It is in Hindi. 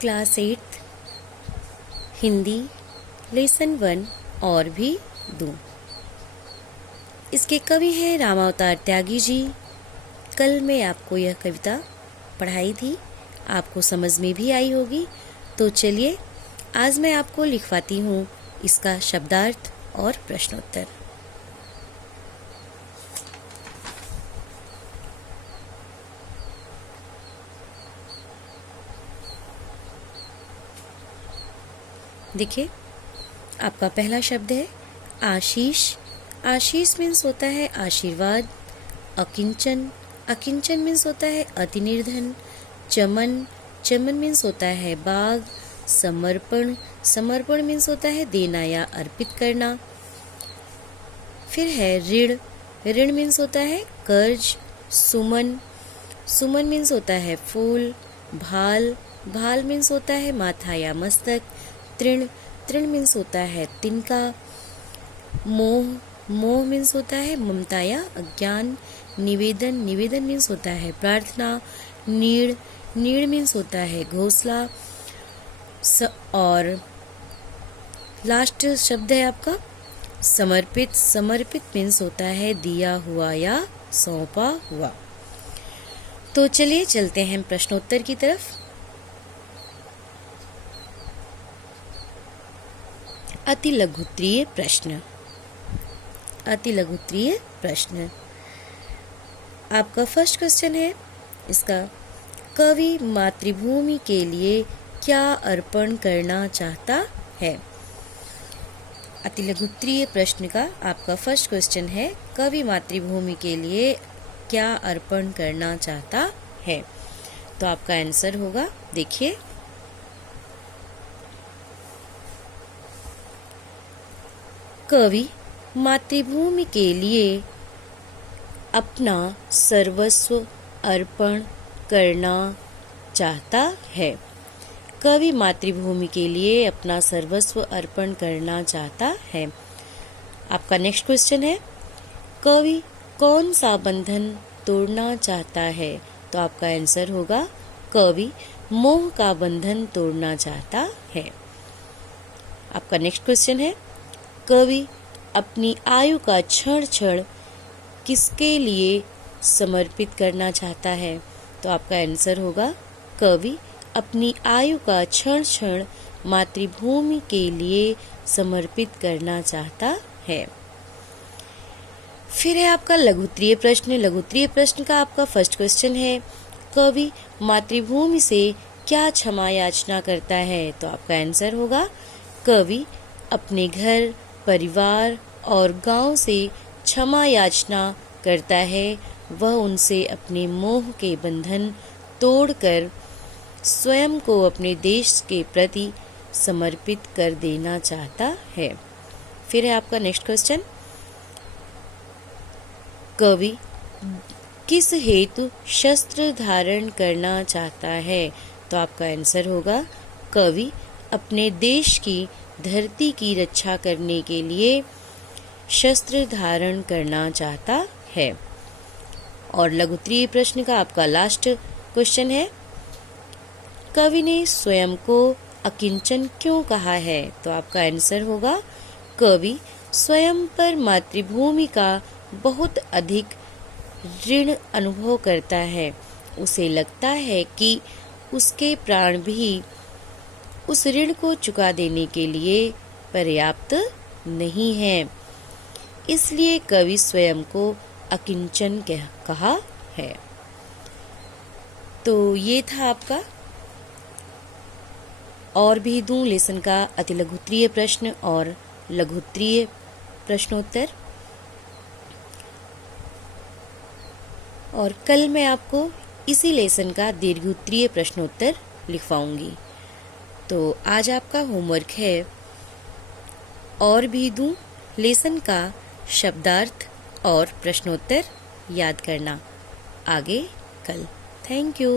क्लास 8 हिंदी लेसन 1 और भी दूं। इसके कवि हैं रामावतार त्यागी जी। कल मैं आपको यह कविता पढ़ाई थी, आपको समझ में भी आई होगी। तो चलिए आज मैं आपको लिखवाती हूँ इसका शब्दार्थ और प्रश्नोत्तर। देखिए, आपका पहला शब्द है आशीष। आशीष मीन्स होता है आशीर्वाद। अकिंचन, अकिंचन मीन्स होता है अति निर्धन। चमन, चमन मीन्स होता है बाग। समर्पण, समर्पण मीन्स होता है देना या अर्पित करना। फिर है ऋण, ऋण मीन्स होता है कर्ज। सुमन, सुमन मीन्स होता है फूल। भाल, भाल मीन्स होता है माथा या मस्तक। तृण, तृण मीन्स होता है तिनका। मोह, मोह मीन्स होता है ममता या अज्ञान। निवेदन, निवेदन मीन्स होता है प्रार्थना। नीड़, नीड़ मीन्स होता है घोंसला। और लास्ट शब्द है आपका समर्पित। समर्पित मीन्स होता है दिया हुआ या सौंपा हुआ। तो चलिए चलते हैं प्रश्नोत्तर की तरफ। अति लघुत्तरीय प्रश्न। अति लघुत्तरीय प्रश्न। आपका फर्स्ट क्वेश्चन है इसका, कवि मातृभूमि के लिए क्या अर्पण करना चाहता है। अति लघुत्तरीय प्रश्न का आपका फर्स्ट क्वेश्चन है, कवि मातृभूमि के लिए क्या अर्पण करना चाहता है। तो आपका आंसर होगा, देखिए, कवि मातृभूमि के लिए अपना सर्वस्व अर्पण करना चाहता है। कवि मातृभूमि के लिए अपना सर्वस्व अर्पण करना चाहता है। आपका नेक्स्ट क्वेश्चन है, कवि कौन सा बंधन तोड़ना चाहता है। तो आपका आंसर होगा, कवि मोह का बंधन तोड़ना चाहता है। आपका नेक्स्ट क्वेश्चन है, कवि अपनी आयु का क्षण क्षण किसके लिए समर्पित करना चाहता है। तो आपका आंसर होगा, कवि अपनी आयु का क्षण क्षण मातृभूमि के लिए समर्पित करना चाहता है। फिर है आपका लघुत्तरीय प्रश्न। लघुत्तरीय प्रश्न का आपका फर्स्ट क्वेश्चन है, कवि मातृभूमि से क्या क्षमा याचना करता है। तो आपका आंसर होगा, कवि अपने घर, परिवार और गांव से क्षमा याचना करता है। वह उनसे अपने मोह के बंधन तोड़कर स्वयं को अपने देश के प्रति समर्पित कर देना चाहता है। फिर है आपका नेक्स्ट क्वेश्चन, कवि किस हेतु शस्त्र धारण करना चाहता है। तो आपका आंसर होगा, कवि अपने देश की धरती की रक्षा करने के लिए शस्त्र धारण करना चाहता है। और लघुत्तरीय प्रश्न का आपका लास्ट क्वेश्चन है, कवि ने स्वयं को अकिंचन क्यों कहा है। तो आपका आंसर होगा, कवि स्वयं पर मातृभूमि का बहुत अधिक ऋण अनुभव करता है। उसे लगता है कि उसके प्राण भी उस ऋण को चुका देने के लिए पर्याप्त नहीं है, इसलिए कवि स्वयं को अकिंचन कहा है। तो ये था आपका और भी दूं लेसन का अति लघुत्तरीय प्रश्न और लघुत्तरीय प्रश्नोत्तर। और कल मैं आपको इसी लेसन का दीर्घोत्तरीय प्रश्नोत्तर लिखवाऊंगी। तो आज आपका होमवर्क है और भी दूं लेसन का शब्दार्थ और प्रश्नोत्तर याद करना। आगे कल। Thank you.